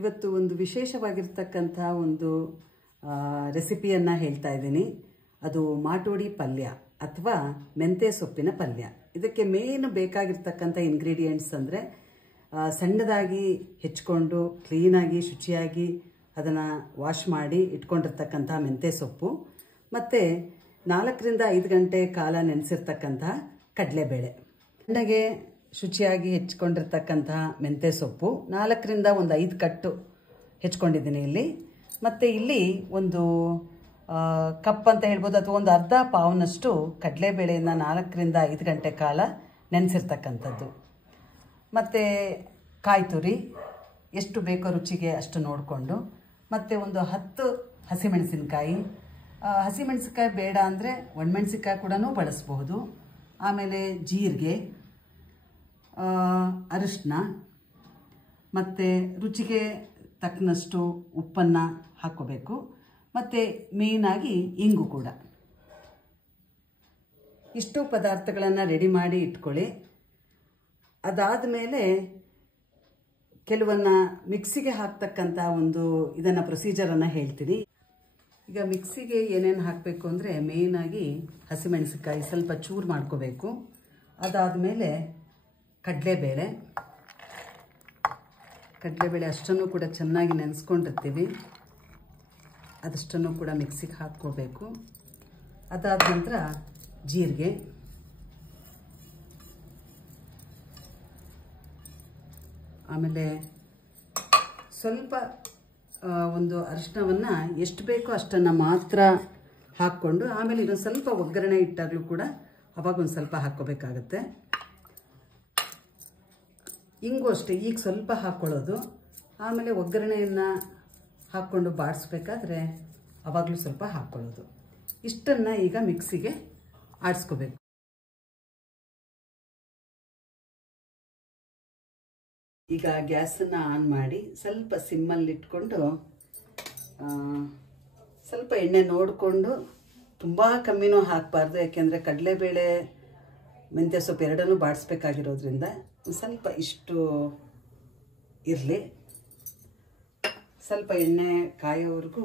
ಇವತ್ತು ಒಂದು ವಿಶೇಷವಾಗಿರ್ತಕ್ಕಂಥ ಒಂದು ರೆಸಿಪಿಯನ್ನು ಹೇಳ್ತಾ ಇದ್ದೀನಿ. ಅದು ಮಾಟೋಡಿ ಪಲ್ಯ ಅಥವಾ ಮೆಂತ್ಯ ಸೊಪ್ಪಿನ ಪಲ್ಯ. ಇದಕ್ಕೆ ಮೇನ್ ಬೇಕಾಗಿರ್ತಕ್ಕಂಥ ಇಂಗ್ರೀಡಿಯೆಂಟ್ಸ್ ಅಂದರೆ ಸಣ್ಣದಾಗಿ ಹೆಚ್ಚಿಕೊಂಡು ಕ್ಲೀನಾಗಿ ಶುಚಿಯಾಗಿ ಅದನ್ನು ವಾಶ್ ಮಾಡಿ ಇಟ್ಕೊಂಡಿರ್ತಕ್ಕಂಥ ಮೆಂತ್ಯ ಸೊಪ್ಪು, ಮತ್ತು 4 ರಿಂದ 5 ಗಂಟೆ ಕಾಲ ನೆನೆಸಿರ್ತಕ್ಕಂಥ ಕಡಲೆಬೇಳೆ, ಸಣ್ಣಗೆ ಶುಚಿಯಾಗಿ ಹೆಚ್ಚಿಕೊಂಡಿರ್ತಕ್ಕಂತಹ ಮೆಂತ್ಯ ಸೊಪ್ಪು 4 ರಿಂದ 5 ಕಟ್ಟು ಹೆಚ್ಚಿಕೊಂಡಿದ್ದೀನಿ ಇಲ್ಲಿ. ಮತ್ತು ಇಲ್ಲಿ ಒಂದು ಕಪ್ ಅಂತ ಹೇಳ್ಬೋದು, ಅಥವಾ ಒಂದು ಅರ್ಧ ಪಾವ್ನಷ್ಟು ಕಡಲೆಬೇಳೆಯನ್ನು 4 ರಿಂದ 5 ಗಂಟೆ ಕಾಲ ನೆನೆಸಿರ್ತಕ್ಕಂಥದ್ದು. ಮತ್ತು ಕಾಯಿ ತುರಿ ಎಷ್ಟು ಬೇಕೋ ರುಚಿಗೆ ಅಷ್ಟು ನೋಡಿಕೊಂಡು, ಮತ್ತು ಒಂದು 10 ಹಸಿಮೆಣಸಿನ್ಕಾಯಿ. ಹಸಿಮೆಣಸಿನ್ಕಾಯಿ ಬೇಡ ಅಂದರೆ ಒಣಮೆಣಸಿನ್ಕಾಯಿ ಕೂಡ ಬಳಸ್ಬೋದು. ಆಮೇಲೆ ಜೀರಿಗೆ, ಅರಿಶಿನ, ಮತ್ತು ರುಚಿಗೆ ತಕ್ಕನಷ್ಟು ಉಪ್ಪನ್ನು ಹಾಕ್ಕೋಬೇಕು. ಮತ್ತು ಮೇಯ್ನಾಗಿ ಇಂಗು ಕೂಡ. ಇಷ್ಟು ಪದಾರ್ಥಗಳನ್ನು ರೆಡಿ ಮಾಡಿ ಇಟ್ಕೊಳ್ಳಿ. ಅದಾದ ಮೇಲೆ ಕೆಲವನ್ನ ಮಿಕ್ಸಿಗೆ ಹಾಕ್ತಕ್ಕಂಥ ಒಂದು ಇದನ್ನು ಪ್ರೊಸೀಜರನ್ನು ಹೇಳ್ತೀನಿ. ಈಗ ಮಿಕ್ಸಿಗೆ ಏನೇನು ಹಾಕಬೇಕು ಅಂದರೆ ಮೇಯ್ನಾಗಿ ಹಸಿಮೆಣಸಿನ್ಕಾಯಿ ಸ್ವಲ್ಪ ಚೂರು ಮಾಡ್ಕೋಬೇಕು. ಅದಾದಮೇಲೆ ಕಡಲೆಬೇಳೆ ಅಷ್ಟನ್ನು ಕೂಡ ಚೆನ್ನಾಗಿ ನೆನೆಸ್ಕೊಂಡಿರ್ತೀವಿ, ಅದಷ್ಟನ್ನು ಕೂಡ ಮಿಕ್ಸಿಗೆ ಹಾಕ್ಕೋಬೇಕು. ಅದಾದ ನಂತರ ಜೀರಿಗೆ, ಆಮೇಲೆ ಸ್ವಲ್ಪ ಒಂದು ಅರಿಶಿನವನ್ನು ಎಷ್ಟು ಬೇಕೋ ಅಷ್ಟನ್ನು ಮಾತ್ರ ಹಾಕ್ಕೊಂಡು, ಆಮೇಲೆ ಇನ್ನೊಂದು ಸ್ವಲ್ಪ ಒಗ್ಗರಣೆ ಇಟ್ಟಾಗಲೂ ಕೂಡ ಅವಾಗ ಒಂದು ಸ್ವಲ್ಪ ಹಾಕ್ಕೋಬೇಕಾಗತ್ತೆ. ಇಂಗು ಅಷ್ಟೇ ಈಗ ಸ್ವಲ್ಪ ಹಾಕ್ಕೊಳ್ಳೋದು, ಆಮೇಲೆ ಒಗ್ಗರಣೆಯನ್ನು ಹಾಕ್ಕೊಂಡು ಬಾಡಿಸ್ಬೇಕಾದ್ರೆ ಅವಾಗಲೂ ಸ್ವಲ್ಪ ಹಾಕ್ಕೊಳ್ಳೋದು. ಇಷ್ಟನ್ನು ಈಗ ಮಿಕ್ಸಿಗೆ ಆಡಿಸ್ಕೋಬೇಕು. ಈಗ ಗ್ಯಾಸನ್ನು ಆನ್ ಮಾಡಿ ಸ್ವಲ್ಪ ಸಿಮ್ಮಲ್ಲಿ ಇಟ್ಕೊಂಡು ಸ್ವಲ್ಪ ಎಣ್ಣೆ ನೋಡಿಕೊಂಡು, ತುಂಬ ಕಮ್ಮಿನೂ ಹಾಕಬಾರ್ದು, ಯಾಕೆಂದರೆ ಕಡಲೆಬೇಳೆ ಮೆಂತ್ಯ ಸೊಪ್ಪು ಎರಡನ್ನೂ ಬಾಡಿಸ್ಬೇಕಾಗಿರೋದ್ರಿಂದ ಸ್ವಲ್ಪ ಇಷ್ಟು ಇರಲಿ. ಸ್ವಲ್ಪ ಎಣ್ಣೆ ಕಾಯೋವರೆಗೂ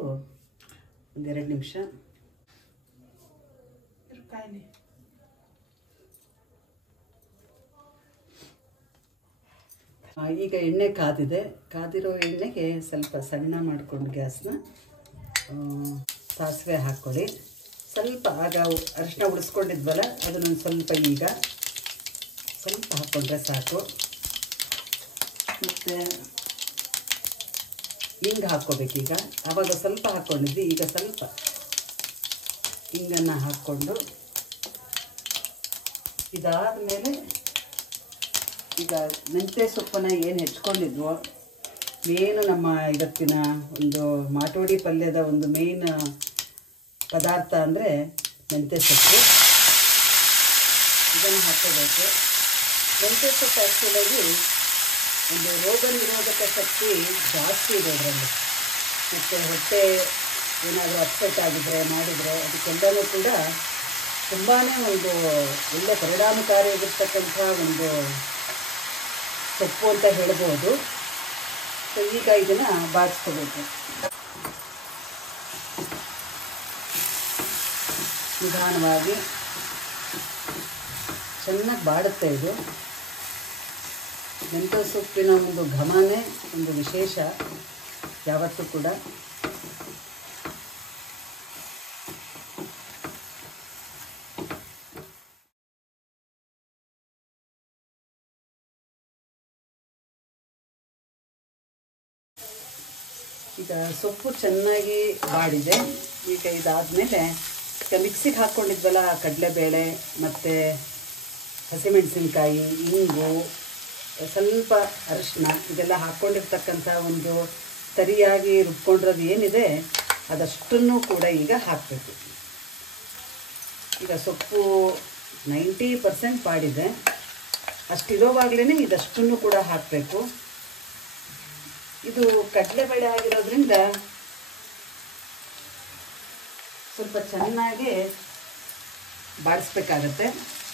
1-2 ನಿಮಿಷ ಕಾಯಲಿ. ಈಗ ಎಣ್ಣೆ ಕಾದಿರೋ ಎಣ್ಣೆಗೆ ಸ್ವಲ್ಪ ಸಣ್ಣ ಮಾಡಿಕೊಂಡು ಗ್ಯಾಸ್ನ ಸಾಸಿವೆ ಹಾಕ್ಕೊಳ್ಳಿ. ಸ್ವಲ್ಪ ಆಗ ಅರಿಶಿನ ಉಳಿಸ್ಕೊಂಡಿದ್ವಲ್ಲ ಅದನ್ನೊಂದು ಸ್ವಲ್ಪ ಈಗ ಸ್ವಲ್ಪ ಹಾಕ್ಕೊಂಡ್ರೆ ಸಾಕು. ಮತ್ತು ಹಿಂಗೆ ಹಾಕ್ಕೋಬೇಕೀಗ. ಆವಾಗ ಸ್ವಲ್ಪ ಹಾಕ್ಕೊಂಡಿದ್ವಿ, ಈಗ ಸ್ವಲ್ಪ ಹಿಂಗನ್ನು ಹಾಕ್ಕೊಂಡು, ಇದಾದ ಮೇಲೆ ಈಗ ಮೆಂತ್ಯ ಸೊಪ್ಪನ್ನು ಏನು ಹೆಚ್ಕೊಂಡಿದ್ವೋ, ಮೇನು ನಮ್ಮ ಇವತ್ತಿನ ಒಂದು ಮಾಟೋಡಿ ಪಲ್ಯದ ಒಂದು ಮೇನ್ ಪದಾರ್ಥ ಅಂದರೆ ಮೆಂತ್ಯ ಸೊಪ್ಪು. ಇದನ್ನು ಹಾಕ್ಕೋಬೇಕು. ಮೆಂತ್ಯ ಸೊಪ್ಪು ಆ್ಯಕ್ಚುಲಾಗಿ ಒಂದು ರೋಗ ನಿರೋಧಕ ಶಕ್ತಿ ಜಾಸ್ತಿ ಇದೆ ಇದರಲ್ಲಿ. ಮತ್ತು ಹೊಟ್ಟೆ ಏನಾದರೂ ಅಪ್ಸೆಟ್ ಆಗಿದ್ರೆ ಮಾಡಿದರೆ ಅದಕ್ಕೆಲ್ಲವೂ ಕೂಡ ತುಂಬಾ ಒಂದು ಒಳ್ಳೆ ಪರಿಣಾಮಕಾರಿಯಾಗಿರ್ತಕ್ಕಂಥ ಒಂದು ಸೊಪ್ಪು ಅಂತ ಹೇಳ್ಬೋದು. ಸೊ ಈಗ ಇದನ್ನು ಬಾಡಿಸ್ಕೋಬೇಕು. ನಿಧಾನವಾಗಿ ಚೆನ್ನಾಗಿ ಬಾಡುತ್ತೆ. ಇದು ಮೆಂತ್ಯ ಸೊಪ್ಪಿನ ಒಂದು ಘಮನೇ ಒಂದು ವಿಶೇಷ ಯಾವತ್ತೂ ಕೂಡ. ಈಗ ಸೊಪ್ಪು ಚೆನ್ನಾಗಿ ಬಾಡಿದೆ. ಈಗ ಇದಾದಮೇಲೆ ಈಗ ಮಿಕ್ಸಿಗೆ ಹಾಕ್ಕೊಂಡಿದ್ವಲ್ಲ ಕಡಲೆಬೇಳೆ ಮತ್ತು ಹಸಿಮೆಣಸಿನ್ಕಾಯಿ, ಇಂಗು, ಸ್ವಲ್ಪ ಅರಿಶಿನ ಇದೆಲ್ಲ ಹಾಕ್ಕೊಂಡಿರ್ತಕ್ಕಂಥ ಒಂದು ಸರಿಯಾಗಿ ರುಬ್ಕೊಂಡಿರೋದು ಏನಿದೆ ಅದಷ್ಟನ್ನು ಕೂಡ ಈಗ ಹಾಕಬೇಕು. ಈಗ ಸೊಪ್ಪು 90% ಬಾಡಿದೆ, ಅಷ್ಟಿರೋವಾಗಲೇ ಇದಷ್ಟನ್ನು ಕೂಡ ಹಾಕಬೇಕು. ಇದು ಕಡಲೆಬೇಳೆ ಆಗಿರೋದ್ರಿಂದ ಸ್ವಲ್ಪ ಚೆನ್ನಾಗಿ ಬಾಡಿಸ್ಬೇಕಾಗತ್ತೆ.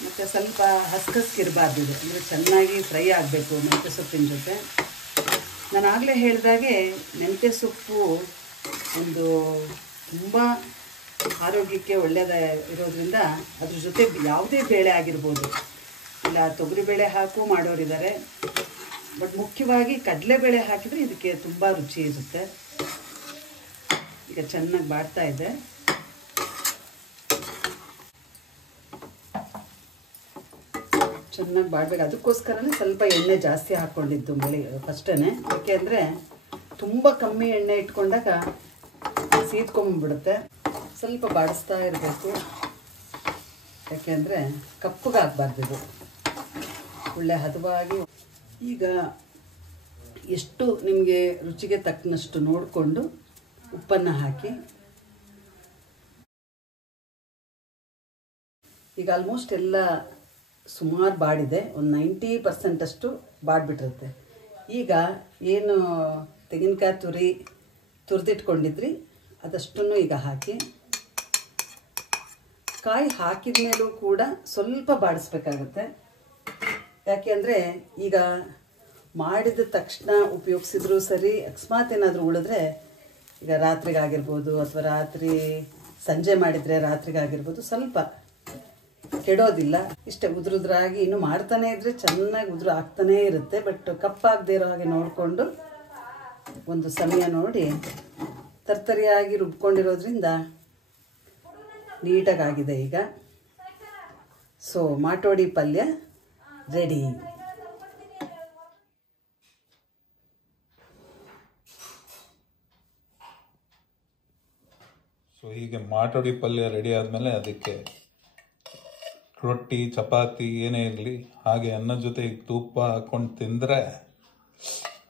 ಮತ್ತು ಸ್ವಲ್ಪ ಹಸ್ಕಿರಬಾರ್ದು, ಇದು ಅಂದರೆ ಚೆನ್ನಾಗಿ ಫ್ರೈ ಆಗಬೇಕು ಮೆಂತ್ಯ ಸೊಪ್ಪಿನ ಜೊತೆ. ನಾನು ಆಗಲೇ ಹೇಳಿದಾಗೆ ಮೆಂತ್ಯ ಸೊಪ್ಪು ಒಂದು ತುಂಬ ಆರೋಗ್ಯಕ್ಕೆ ಒಳ್ಳೆಯದ ಇರೋದ್ರಿಂದ ಅದ್ರ ಜೊತೆ ಯಾವುದೇ ಬೇಳೆ ಆಗಿರ್ಬೋದು, ಇಲ್ಲ ತೊಗರಿಬೇಳೆ ಹಾಕು ಮಾಡೋರಿದ್ದಾರೆ, ಬಟ್ ಮುಖ್ಯವಾಗಿ ಕಡಲೆಬೇಳೆ ಹಾಕಿದರೆ ಇದಕ್ಕೆ ತುಂಬ ರುಚಿ ಇರುತ್ತೆ. ಈಗ ಚೆನ್ನಾಗಿ ಬಾಡ್ತಾ ಇದೆ. ಚೆನ್ನಾಗಿ ಬಾಡಬೇಕು. ಅದಕ್ಕೋಸ್ಕರನೇ ಸ್ವಲ್ಪ ಎಣ್ಣೆ ಜಾಸ್ತಿ ಹಾಕ್ಕೊಂಡಿದ್ದು ಫಸ್ಟೇ. ಯಾಕೆಂದರೆ ತುಂಬ ಕಮ್ಮಿ ಎಣ್ಣೆ ಇಟ್ಕೊಂಡಾಗ ಸೀದ್ಕೊಂಡ್ಬಿಡುತ್ತೆ. ಸ್ವಲ್ಪ ಬಾಡಿಸ್ತಾ ಇರಬೇಕು, ಯಾಕೆಂದರೆ ಕಪ್ಪಗಾಗಬಾರ್ದು ಇದು, ಒಳ್ಳೆ ಹದವಾಗಿ. ಈಗ ಎಷ್ಟು ನಿಮಗೆ ರುಚಿಗೆ ತಕ್ಕನಷ್ಟು ನೋಡಿಕೊಂಡು ಉಪ್ಪನ್ನು ಹಾಕಿ. ಈಗ ಆಲ್ಮೋಸ್ಟ್ ಎಲ್ಲ ಸುಮಾರು ಬಾಡಿದೆ, ಒಂದು 90% ಅಷ್ಟು ಬಾಡಿಬಿಟ್ಟಿರುತ್ತೆ. ಈಗ ಏನು ತೆಂಗಿನಕಾಯಿ ತುರಿದಿಟ್ಕೊಂಡಿದ್ರಿ ಅದಷ್ಟನ್ನು ಈಗ ಹಾಕಿ. ಕಾಯಿ ಹಾಕಿದ ಮೇಲೂ ಕೂಡ ಸ್ವಲ್ಪ ಬಾಡಿಸ್ಬೇಕಾಗುತ್ತೆ. ಯಾಕೆಂದರೆ ಈಗ ಮಾಡಿದ ತಕ್ಷಣ ಉಪಯೋಗಿಸಿದ್ರು ಸರಿ, ಅಕಸ್ಮಾತ್ ಏನಾದರೂ ಉಳಿದ್ರೆ ಈಗ ರಾತ್ರಿಗಾಗಿರ್ಬೋದು ಅಥವಾ ಸಂಜೆ ಮಾಡಿದರೆ ರಾತ್ರಿಗಾಗಿರ್ಬೋದು, ಸ್ವಲ್ಪ ಕೆಡೋದಿಲ್ಲ. ಇಷ್ಟೇ ಉದುರಾಗಿ ಇನ್ನು ಮಾಡ್ತಾನೆ ಇದ್ರೆ ಚೆನ್ನಾಗಿ ಉದುರು ಆಗ್ತಾನೇ ಇರುತ್ತೆ. ಬಟ್ ಕಪ್ಪಾಗದೇ ಇರೋ ಹಾಗೆ ನೋಡಿಕೊಂಡು ಒಂದು ಸಮಯ ನೋಡಿ ತರ್ತರಿಯಾಗಿ ರುಬ್ಕೊಂಡಿರೋದ್ರಿಂದ ನೀಟಾಗಿದೆ. ಈಗ ಸೊ ಮಾಟೋಡಿ ಪಲ್ಯ ರೆಡಿ. ಸೊ ಹೀಗೆ ಮಾಟೋಡಿ ಪಲ್ಯ ರೆಡಿ ಆದಮೇಲೆ ಅದಕ್ಕೆ ರೊಟ್ಟಿ ಚಪಾತಿ ಏನೇ ಇರಲಿ ಹಾಗೆ ಅನ್ನದ ಜೊತೆ ತುಪ್ಪ ಹಾಕ್ಕೊಂಡು ತಿಂದರೆ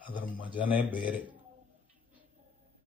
ಅದರ ಮಜಾನೇ ಬೇರೆ.